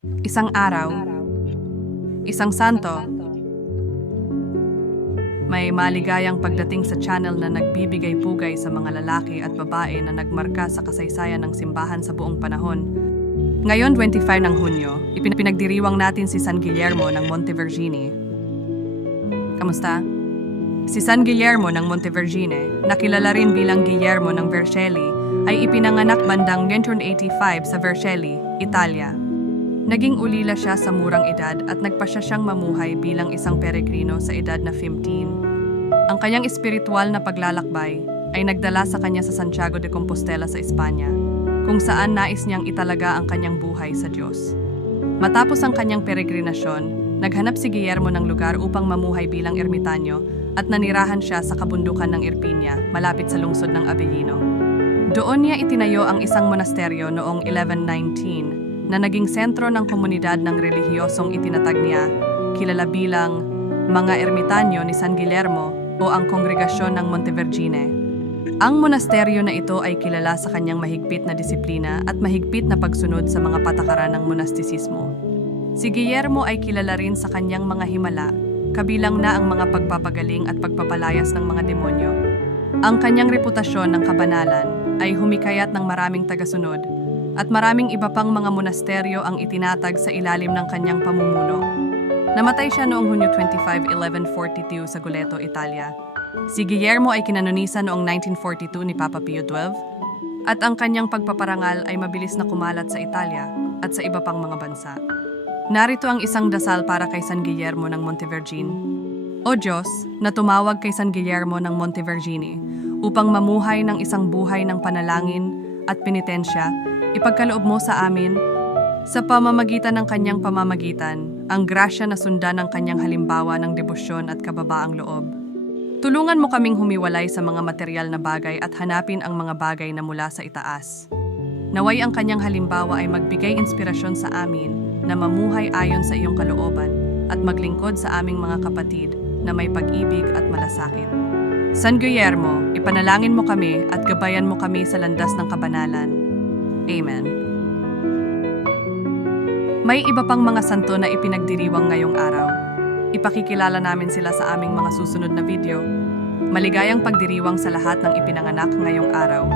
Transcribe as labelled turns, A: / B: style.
A: Isang araw, isang santo, may maligayang pagdating sa channel na nagbibigay pugay sa mga lalaki at babae na nagmarka sa kasaysayan ng simbahan sa buong panahon. Ngayon, 25 ng Hunyo, ipinagdiriwang natin si San Guillermo ng Montevergine. Kamusta? Si San Guillermo ng Montevergine, nakilala rin bilang Guillermo ng Vercelli, ay ipinanganak bandang 1985 sa Vercelli, Italia. Naging ulila siya sa murang edad at nagpasya siyang mamuhay bilang isang peregrino sa edad na 15. Ang kanyang espiritual na paglalakbay ay nagdala sa kanya sa Santiago de Compostela sa Espanya, kung saan nais niyang italaga ang kanyang buhay sa Diyos. Matapos ang kanyang peregrinasyon, naghanap si Guillermo ng lugar upang mamuhay bilang ermitanyo at nanirahan siya sa kabundukan ng Irpinia, malapit sa lungsod ng Avellino. Doon niya itinayo ang isang monasteryo noong 1119 na naging sentro ng komunidad ng relihiyosong itinatag niya, kilala bilang mga ermitanyo ni San Guillermo o ang kongregasyon ng Montevergine. Ang monasteryo na ito ay kilala sa kanyang mahigpit na disiplina at mahigpit na pagsunod sa mga patakaran ng monastisismo. Si Guillermo ay kilala rin sa kanyang mga himala, kabilang na ang mga pagpapagaling at pagpapalayas ng mga demonyo. Ang kanyang reputasyon ng kabanalan ay humikayat ng maraming tagasunod at maraming iba pang mga monasteryo ang itinatag sa ilalim ng kanyang pamumuno. Namatay siya noong Hunyo 25, 1142 sa Goleto, Italia. Si Guillermo ay kinanonisa noong 1942 ni Papa Pio XII at ang kanyang pagpaparangal ay mabilis na kumalat sa Italia at sa iba pang mga bansa. Narito ang isang dasal para kay San Guillermo ng Montevergine. O Diyos, na tumawag kay San Guillermo ng Montevergine upang mamuhay ng isang buhay ng panalangin at penitensya, ipagkaloob mo sa amin sa pamamagitan ng kanyang pamamagitan, ang grasya na sundan ng kanyang halimbawa ng debosyon at kababaang loob. Tulungan mo kaming humiwalay sa mga material na bagay at hanapin ang mga bagay na mula sa itaas. Naway ang kanyang halimbawa ay magbigay inspirasyon sa amin na mamuhay ayon sa iyong kalooban at maglingkod sa aming mga kapatid na may pag-ibig at malasakit. San Guillermo, ipanalangin mo kami at gabayan mo kami sa landas ng kabanalan. Amen. May iba pang mga santo na ipinagdiriwang ngayong araw. Ipakikilala namin sila sa aming mga susunod na video. Maligayang pagdiriwang sa lahat ng ipinanganak ngayong araw.